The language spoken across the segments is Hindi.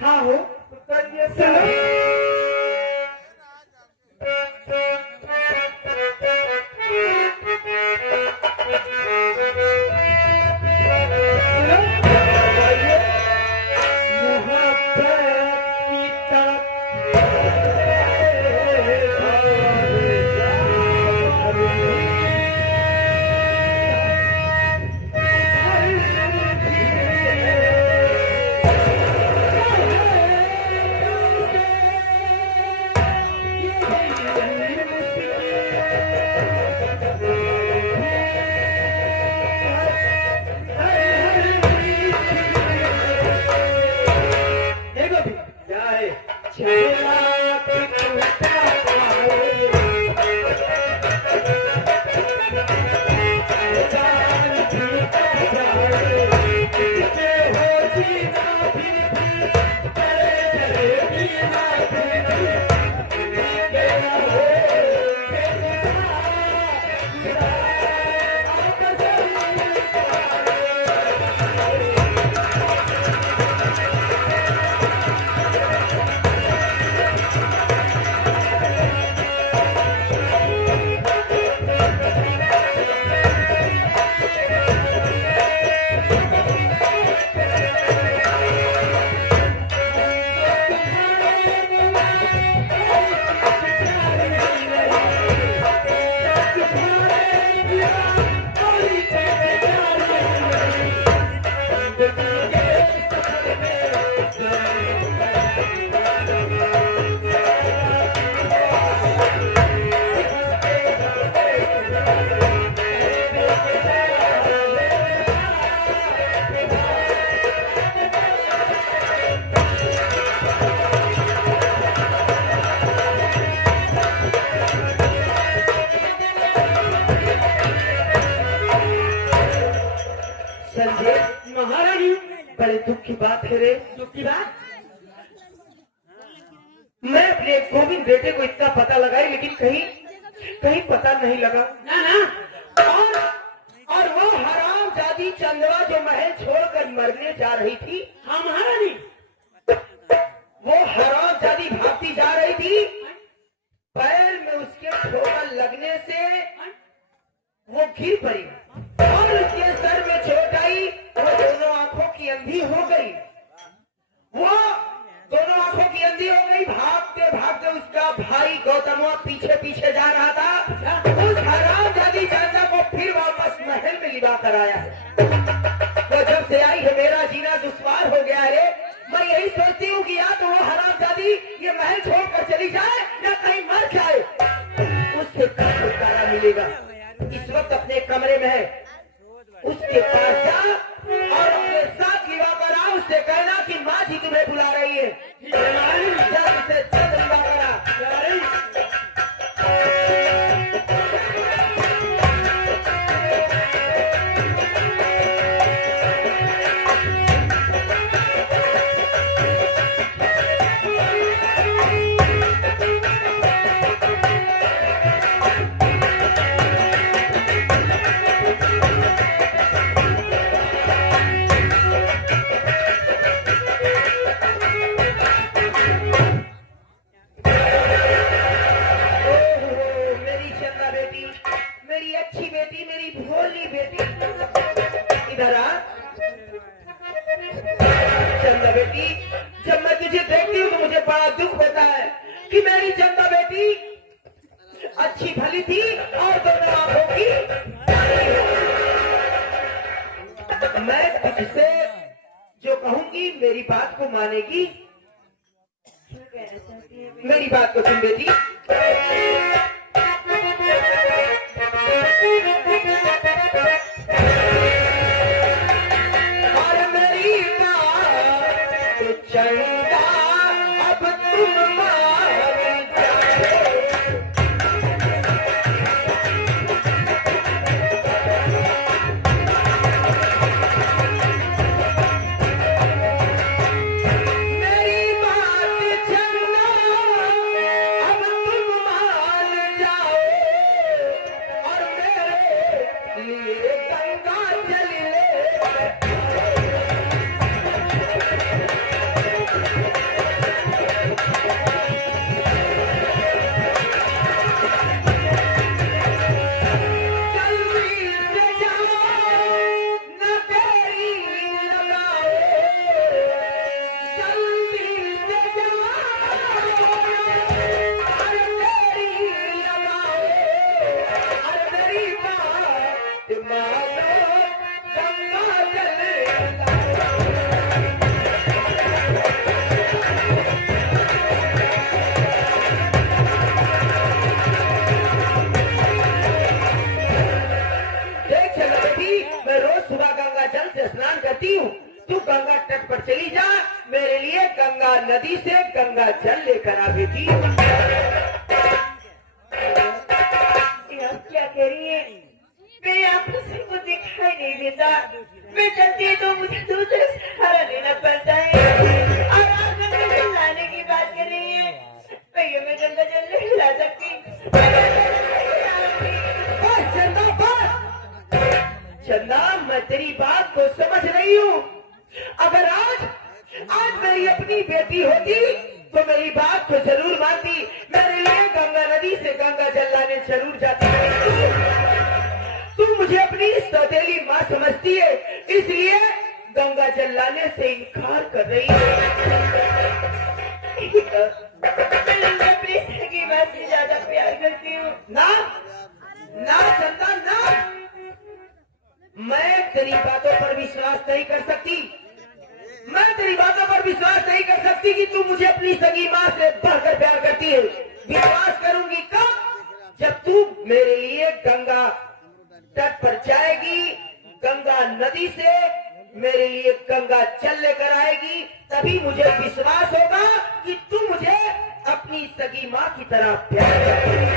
हाँ हो महारानी बड़े दुख की बात है रे। दुख की बात? मैं अपने गोविंद बेटे को इतना पता लगाई लेकिन कहीं पता नहीं लगा। ना ना और वो हरामजादी चंदवा जो महल छोड़कर मरने जा रही थी। हाँ महारानी, वो हरामजादी भागती जा रही थी। पैर में उसके ठोकर लगने से वो गिर पड़ी और उसके सर में चोट आई। वो दोनों आंखों की अंधी हो गई। वो दोनों आंखों की अंधी हो गई। भागते भागते उसका भाई गौतमवा पीछे पीछे जा रहा था। उस हरामजादी चंदा को फिर वापस महल में लिवा कर आया है। वो जब से आई है मेरा जीना दुश्वार हो गया है। मैं यही सोचती हूँ कि या तो वो हरामजादी ये महल छोड़कर चली जाए या कहीं मर जाए, उससे क्या छुटकारा मिलेगा। इस वक्त अपने कमरे में है, उसके पास जा और उसके साथ लिवा कर आ। उससे कहना कि माँ जी तुम्हें बुला रही है। उसे जल्द लिवा कर आ। जब मैं तुझे देखती हूँ तो मुझे बड़ा दुख होता है कि मेरी चंदा बेटी अच्छी भली थी और दोनों आंखों की। मैं तुझसे जो कहूंगी बेटी मेरी बात को मानेगी? क्या कहना चाहती है? मेरी बात को सुन बेटी। और मेरी बात तो चंदा अब तुम मान जाओ। मेरी बात चंदा अब तुम मान जाओ और मेरे लिए गंगा जल ले। जल्दी से जाओ न देरी लगाओ। जल्दी से जाओ अरे देरी लगाओ। अरे मेरी बात मानो गंगा जल लगाओ। देख चलो बेटी, मैं रोज सुबह गंगा जल से स्नान करती हूँ। तू गंगा तट पर चली जा, मेरे लिए गंगा नदी से गंगा जल लेकर आ बेटी। ये आप क्या कह रही है? मेरी आंखों से कुछ दिखाई नहीं देता। मैं चलती तो मुझे दूसरे सहारा लेना पड़ता है। और आप गंगा जल लाने की बात कर रही है। भैया मैं गंगा जल नहीं ला सकती। बस चंदा बस। चंदा मैं तेरी बात को समझ रही हूँ। अगर आज मेरी अपनी बेटी होती तो मेरी बात को जरूर मानती। मेरे लिए गंगा नदी से गंगा जल लाने जरूर जाती। तू मुझे अपनी सौतेली माँ समझती है, इसलिए गंगा जल लाने से इनकार कर रही है। मैं अपनी सगी माँ से ज्यादा प्यार करती हूँ। ना ना चंदा ना, मैं तेरी बातों पर विश्वास नहीं कर सकती। मैं तेरी बातों पर विश्वास नहीं कर सकती कि तू मुझे अपनी सगी माँ से बढ़कर प्यार करती है। विश्वास करूंगी कब? जब तू मेरे लिए गंगा तट पर जाएगी, गंगा नदी से मेरे लिए गंगा जल लेकर आएगी, तभी मुझे विश्वास होगा कि तू मुझे अपनी सगी माँ की तरह प्यार करती है।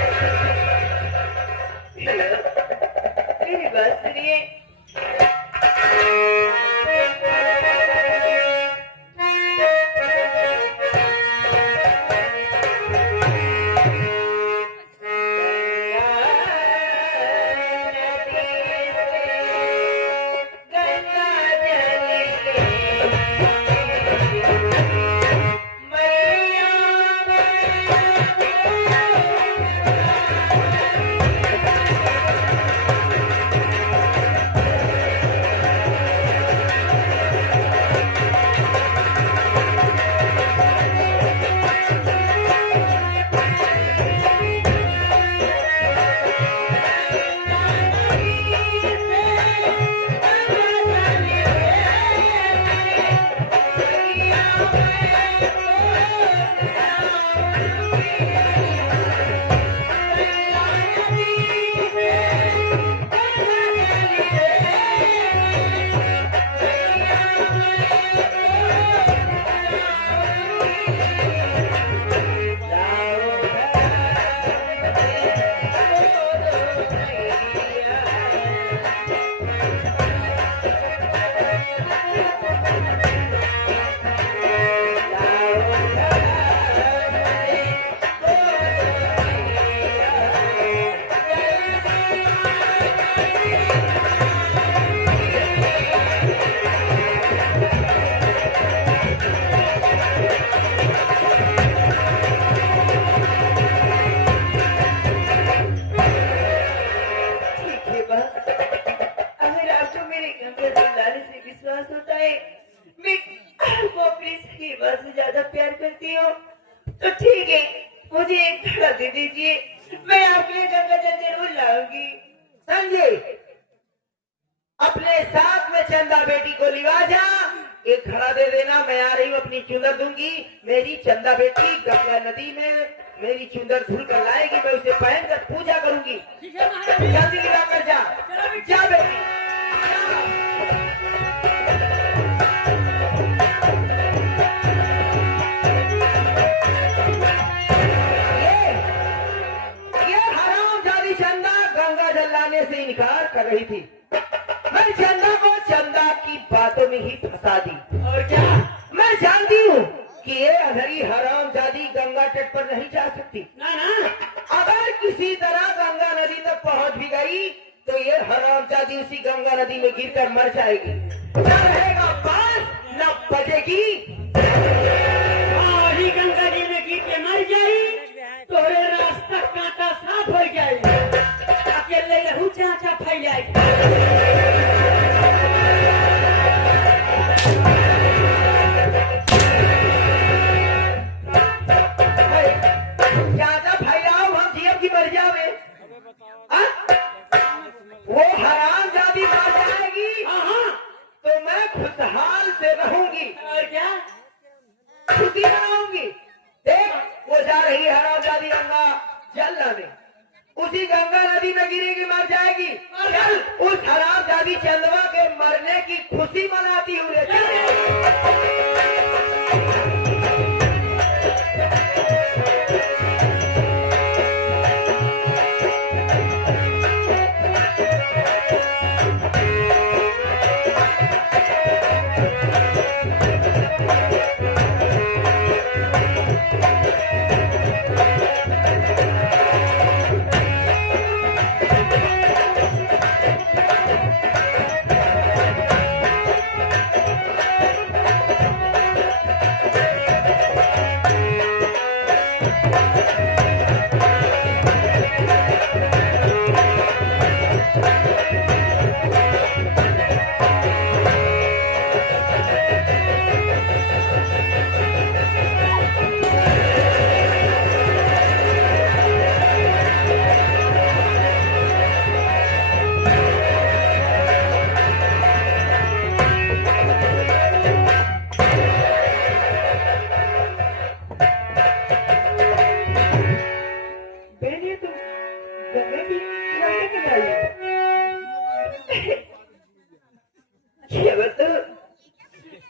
मेरी बात सुनिए। तो ठीक है, मुझे एक थोड़ा दे दीजिए, मैं आपके लिए गंगा जल जरूर लाऊंगी। समझे? अपने साथ में चंदा बेटी को लिवा जा, एक घड़ा दे देना, मैं आ रही हूँ, अपनी चुंदर दूंगी। मेरी चंदा बेटी गंगा नदी में मेरी चुंदर धुल कर लाएगी, मैं उसे पहन कर पूजा करूंगी। जल्दी लगा कर जा, जा बेटी ये हरामजादी चंदा गंगा जल लाने से इनकार कर रही थी। मैं चंदा को चंदा की बातों में ही फंसा दी। और क्या मैं जानती हूँ कि ये अधरी हरामजादी गंगा तट पर नहीं जा सकती। ना ना, अगर किसी तरह गंगा नदी तक पहुँच भी गई तो ये हरामजादी उसी गंगा नदी में गिरकर मर जाएगी। न रहेगा पास, न बचेगी। वही गंगा जी में गिर के मर जाई तो रास्ता कांटा साफ हो जाए, अकेले लहू चाचा फैलाए। ज्यादा फैलाओ, हम जीव की मर जावे। वो हरामजादी मर जाएगी तो मैं खुशहाल से रहूंगी। और क्या खुशी मनाऊंगी। देख, वो जा रही है हरामजादी गंगा जल लाने, उसी गंगा नदी में गिरेगी, मर जाएगी। चल उस हरामजादी चंदवा के मरने की खुशी मनाती हूँ रे।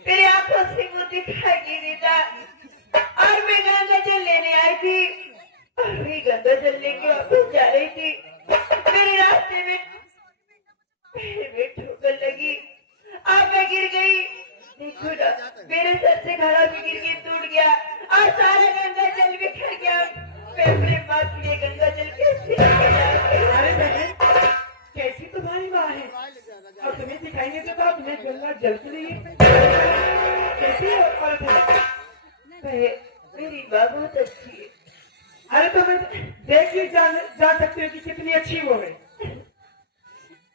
तेरी आंखों से वो दिखाई नहीं देता। और मैं गंगा जल लेने आई थी, और भी गंगा जल लेके वापस जा रही थी। मेरे रास्ते में ठोकर लगी, अब मैं गिर गई। देखो ना, मेरे सर से घड़ा भी गिर के टूट गया और सारा गंगा जल भी खा गया। मैं अपने बाप के लिए गंगा जल कैसे? अरे बहन, कैसी तुम्हारी माँ है और तुम्हें सिखाएंगे तो तुम्हें गंगा जल के लिए कैसी औरत है? मेरी माँ बहुत अच्छी है। अरे तुम्हें देख के जान सकते हो कि कितनी अच्छी वो है।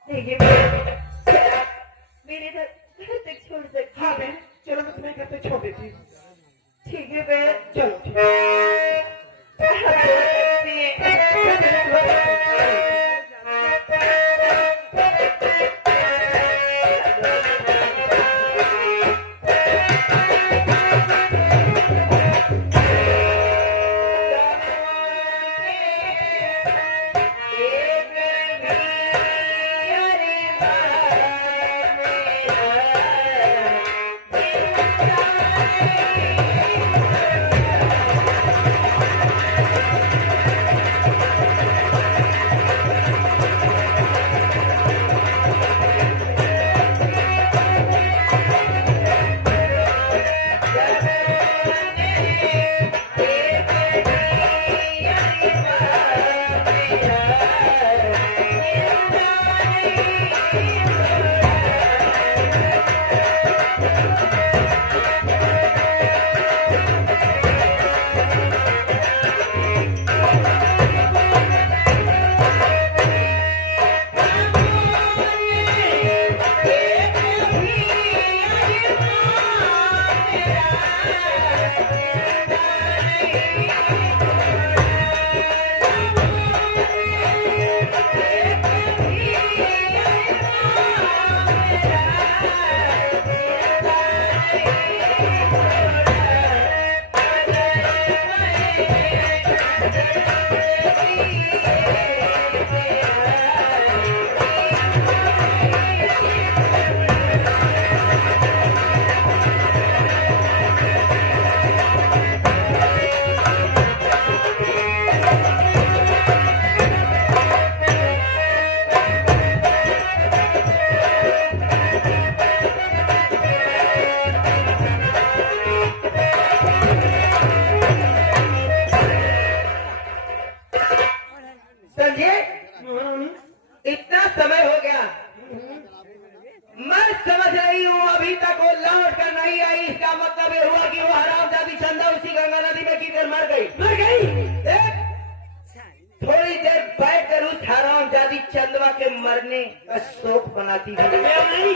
देखिए मेरे घर तक छोड़ सकती। हाँ बहन, चलो मैं तुम्हें घर पे छोड़ देती हूँ। ठीक है बहन, चलो ठीक है। अपने शौक बनाती है। क्या नहीं?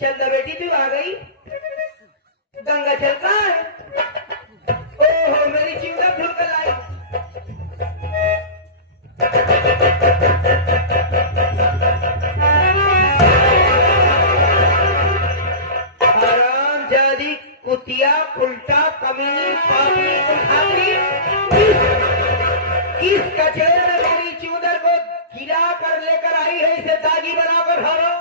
चंदा बेटी तू आ गई। गंगा जल कहाँ है? ओहो मेरी चिंता भूल कर लाई। हराम जादी कुतिया उल्टा कमीनी पापी उठाती किस कचरे में मेरी चूदर को गिरा कर लेकर आई है, इसे दागी बनाकर हरो।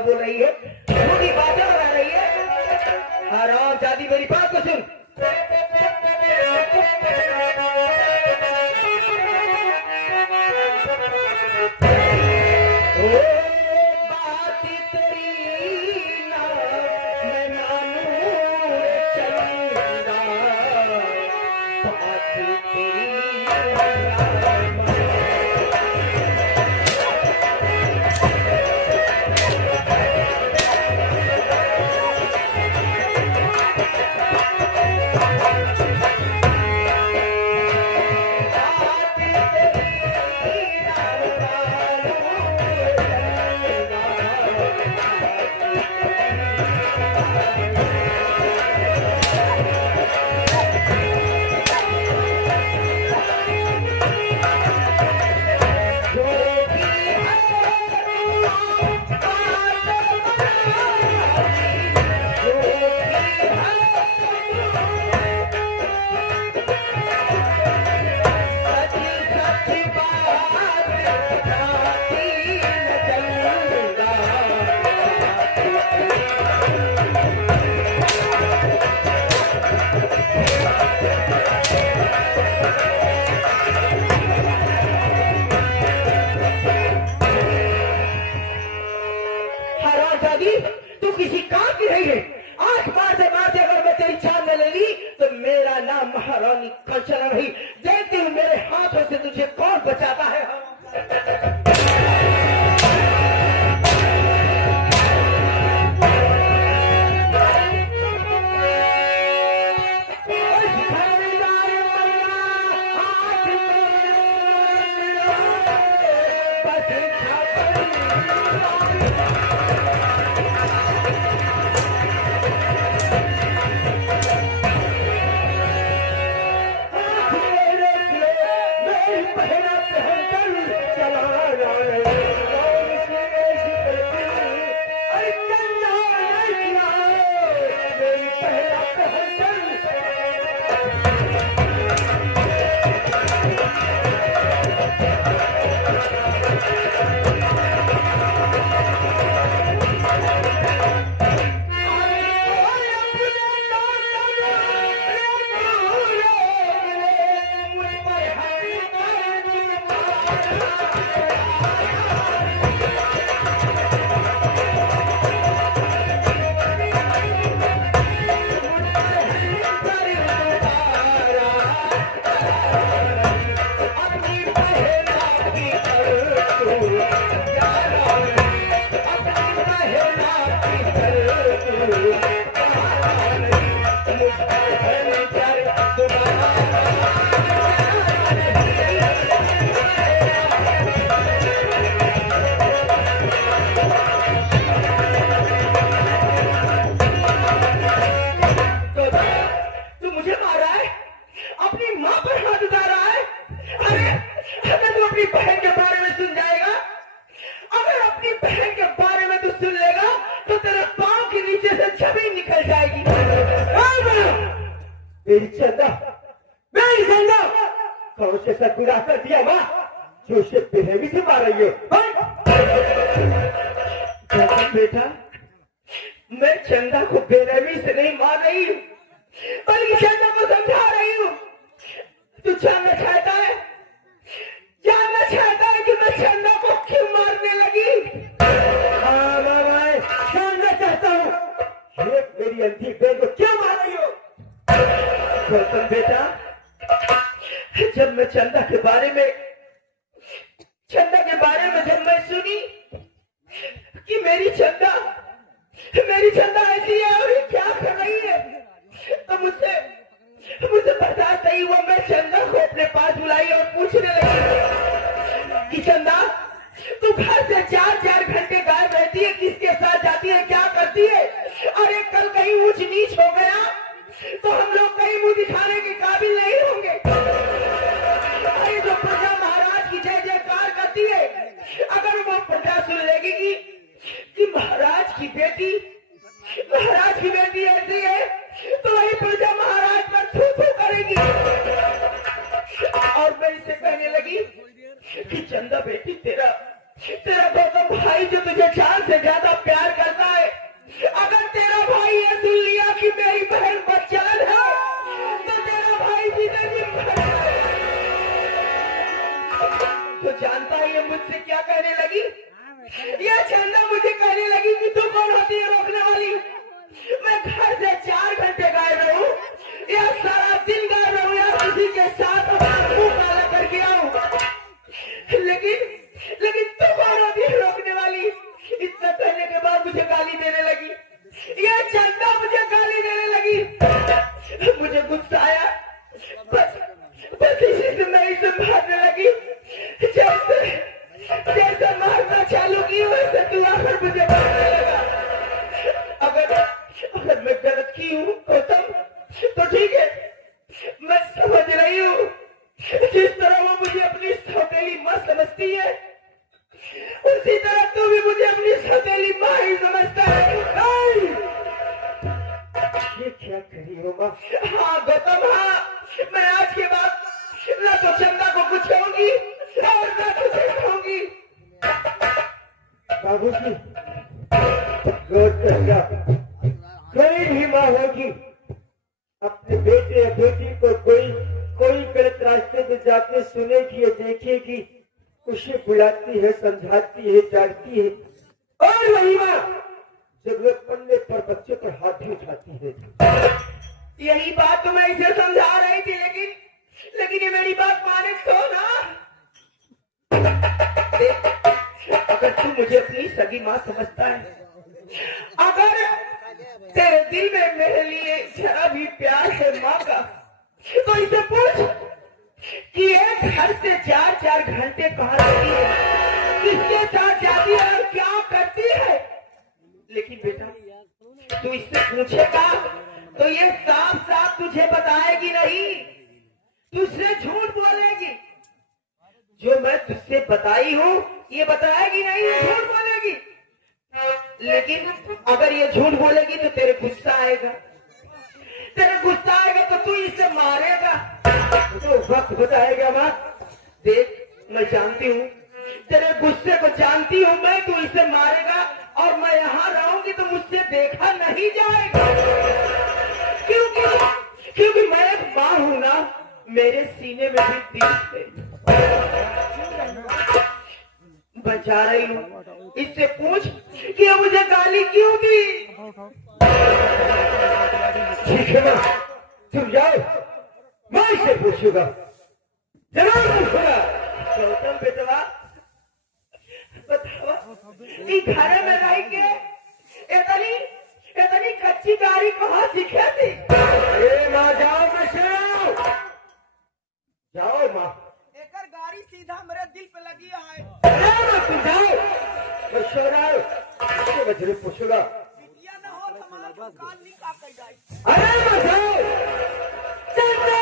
बोल रही है, झूठी बातें बना रही है। आराम दादी मेरी बात को सुन। ओ बात तेरी ना मैं मानूं बाकी नहीं है। आज मारते अगर मैं तेरी जान न ले ली तो मेरा नाम महारानी कंचना नहीं। देखती हूँ मेरे हाथों से तुझे कौन बचाता है। मेरी चंदा कौन से सब गुनाह कर दिया माँ जो उसे बेरहमी से मार रही हो। बेटा मैं चंदा को बेरहमी से नहीं मार रही हूँ बल्कि चंदा को समझा रही हूँ। तू जानना चाहता है कि मैं चंदा को क्यों मारने लगी? हाँ मैं जानना चाहता हूँ ये मेरी अंधी बहन को क्यों मार रही हो। गौतम बेटा जब मैं चंदा के बारे में जब मैं सुनी कि मेरी चंदा ऐसी है और ये क्या कर रही है तो मुझसे बर्दाश्त नहीं हुआ। मैं चंदा को अपने पास बुलाई और पूछने लगी कि चंदा तू घर से 4-4 घंटे गायब रहती है, किसके साथ जाती है, क्या करती है? अरे कल कहीं ऊंच नीच हो गया तो हम लोग कहीं मुंह दिखाने के काबिल नहीं होंगे। अरे जो प्रजा महाराज की जय जयकार करती है अगर वो प्रजा सुन लेगी कि महाराज की बेटी ऐसी है तो वही प्रजा महाराज पर थू करेगी। और मैं इसे कहने लगी कि चंदा बेटी तेरा गौतम भाई जो तुझे जान से ज्यादा प्यार करता है, अगर तेरा भाई ये सुन लिया कि मेरी बहन बच्चान है तो तेरा भाई जीते जी तो जानता है ये मुझसे क्या कहने लगी? ये चंदा मुझे कहने लगी कि तू कौन होती है रोकने वाली? मैं घर से 4 घंटे गायब रहूं या सारा दिन गायब रहूं या किसी के साथ अपना मुंह काला करके आऊं, लेकिन तू कौन होती है रोकने वाली? इतना कहने के बाद मुझे गाली देने लगी। ये चंदा मुझे गाली देने लगी। मुझे गुस्सा आया, बस इसी से मैं इसे मारने लगी। जैसे मारना चालू की वैसे तू आकर मुझे मारने लगा। अगर मैं गलत की हूँ गौतम तो ठीक है, मैं समझ रही हूँ जिस तरह वो मुझे अपनी सौतेली माँ समझती है उसी तरह तू भी मुझे अपनी सौतेली माँ ही समझता है। ये क्या करी हो माँ? हाँ गौतम हाँ, मैं आज के बाद न तो चंदा को कुछ कहूंगी और न तुझे कहूंगी। बाबूजी चंदा कोई भी माँ होगी अपने बेटे या बेटी को कोई गलत रास्ते में जाते सुनेगी या देखेगी उसे बुलाती है, समझाती है, डांटती है। और वही माँ जरूरत पड़ने पर बच्चे पर हाथ भी उठाती है। यही बात तो मैं इसे समझा रही थी, लेकिन ये मेरी बात माने तो ना। देख, अगर तू मुझे अपनी सगी माँ समझता है, अगर तेरे दिल में मेरे लिए जरा भी प्यार है माँ का, तो इसे पूछ कि एक घर से 4-4 घंटे कहाँ रहती है, किसके साथ जाती है और क्या करती है। लेकिन बेटा तू इससे पूछेगा तो ये साफ साफ तुझे बताएगी नहीं, तुझसे झूठ बोलेगी। जो मैं तुझसे बताई हूँ ये बताएगी नहीं, ये झूठ बोलेगी। लेकिन अगर ये झूठ बोलेगी तो तेरे गुस्सा आएगा, तो तू इसे मारेगा, तो वक्त बताएगा। माँ देख, मैं जानती हूँ तेरे गुस्से को जानती हूँ मैं, तू इसे मारेगा और मैं यहाँ रहूंगी तो मुझसे देखा नहीं जाएगा, क्योंकि मैं एक माँ हूँ ना, मेरे सीने में भी दिल है। बचा रही हूँ, इससे पूछ कि ये मुझे गाली क्यों दी। ठीक है माँ, तुम जाओ, मैं इसे पूछूंगा, जरूर पूछूंगा। गौतम बेटवा बताओ, इस घर में रह के इतनी कच्ची गाड़ी कहाँ सीखे थी। माँ जाओ, जाओ माँ, एकर गाड़ी सीधा मेरे दिल पे लगी है। मैं सो रहा हूँ, इससे मैं जरूर पूछूंगा। बिटिया न हो तो हमारा कान नहीं काट जाए। अरे मैं जाओ, चलता।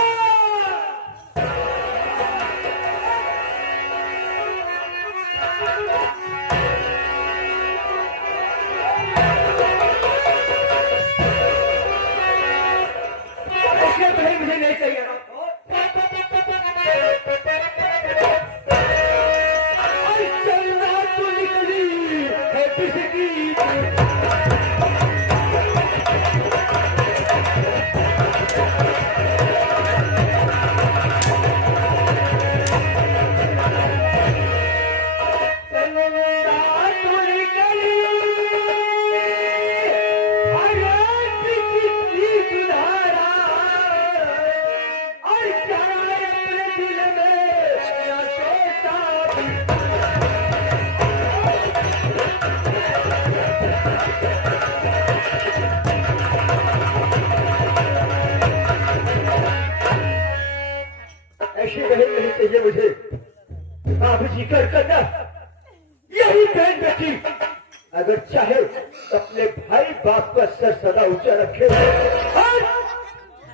मुझे नहीं चाहिए ना। चलना तो निकली है किसकी। ऐसे नहीं चाहिए मुझे। आप जिक्र करना, यही बहन बेटी अगर चाहे तो अपने भाई बाप का सर सदा ऊंचा रखे, और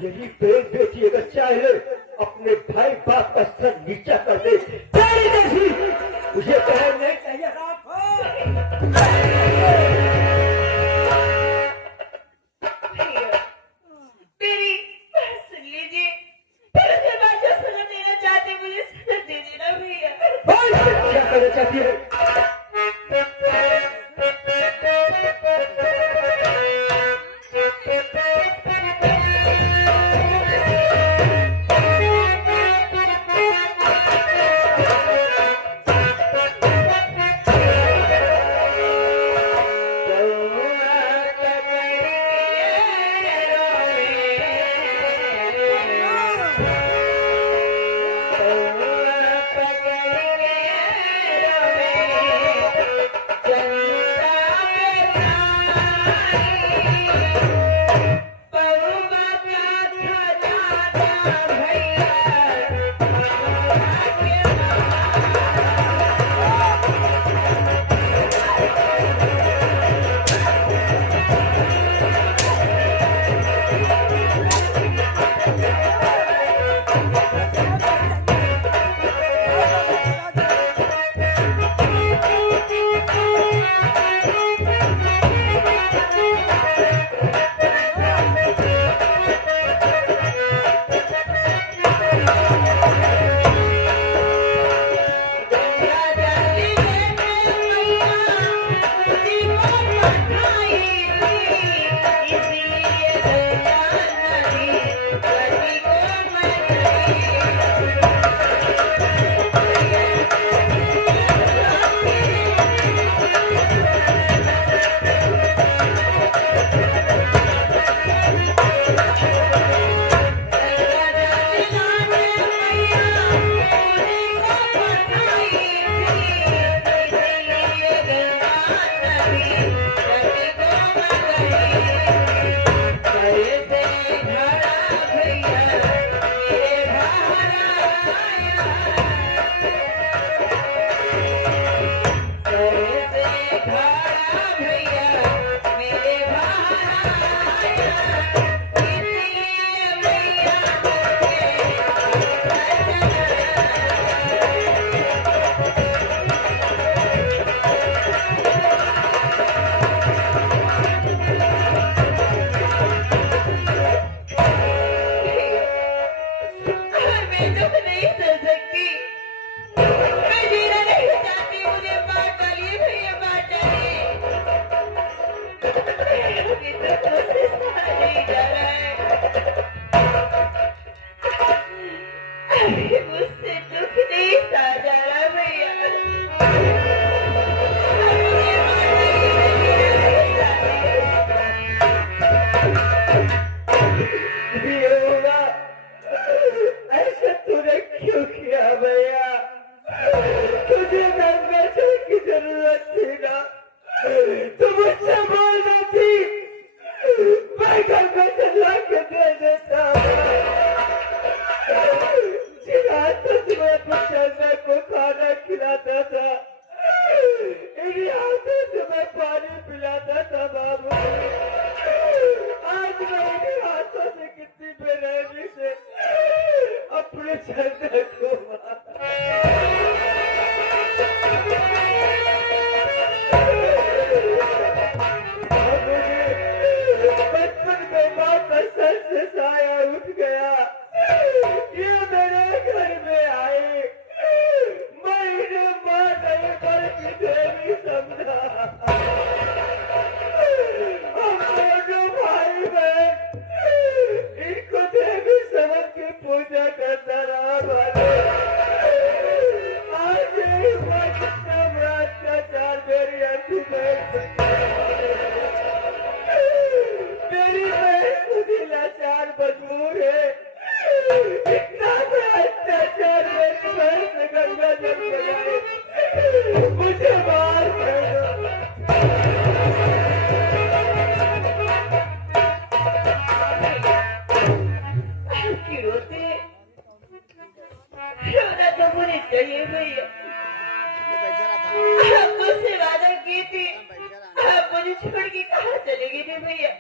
यही बहन बेटी अगर चाहे अपने भाई बाप का सर नीचा कर दे। मुझे बहन नहीं चाहिए। मेरी सुन लीजिए, फिर से बात जो सुन देना चाहते मुझे सुन दे देना भैया। क्या करना चाहती है? धारा भैया मेरे भाई इसलिए भैया और मैं दुख नहीं सह सकती, मैं जीना नहीं चाहती, मुझे मार डालिए भैया, मार डालिए। अभी तो मुझसे सहा नहीं जा रहा है, अभी मुझसे दुख नहीं सहा जा रहा भैया, मुझे मार डालिए। ये होगा, ऐसा तूने क्यों किया भैया? तुझे गंगा जल की जरूरत थी ना, तू मुझसे बोलना थी, मैं गंगा जल ला के दे देता। चिराग तुम्हें अपने चंदन को खाना खिलाता था, इन्हीं हाथों से मैं पानी पिलाता था बाबू। आज मैं इन्हीं हाथों से कितनी बेरहमी से अपने चंदन को बचपन में माँ का सर से साया उठ गया, ये मेरे घर में आए, मैं इन्हें माँ नहीं बल्कि देवी समझा। हम दोनों भाई बहन इनको देवी समझ के पूजा करता रहा बाबू। आज ये माँ कितना बड़ा अत्याचार मेरी आंखों में, मेरी बहन खुद ही लाचार मजबूर है, इतना बड़ा अत्याचार मेरी बहन से गंगा जल लगाए, मुझे मार दो। आपकी रोते रोना तो मुझे चाहिए भैया, आप मुझसे वादा की थी, आप मुझे छोड़ के कहाँ चले गए थे भैया?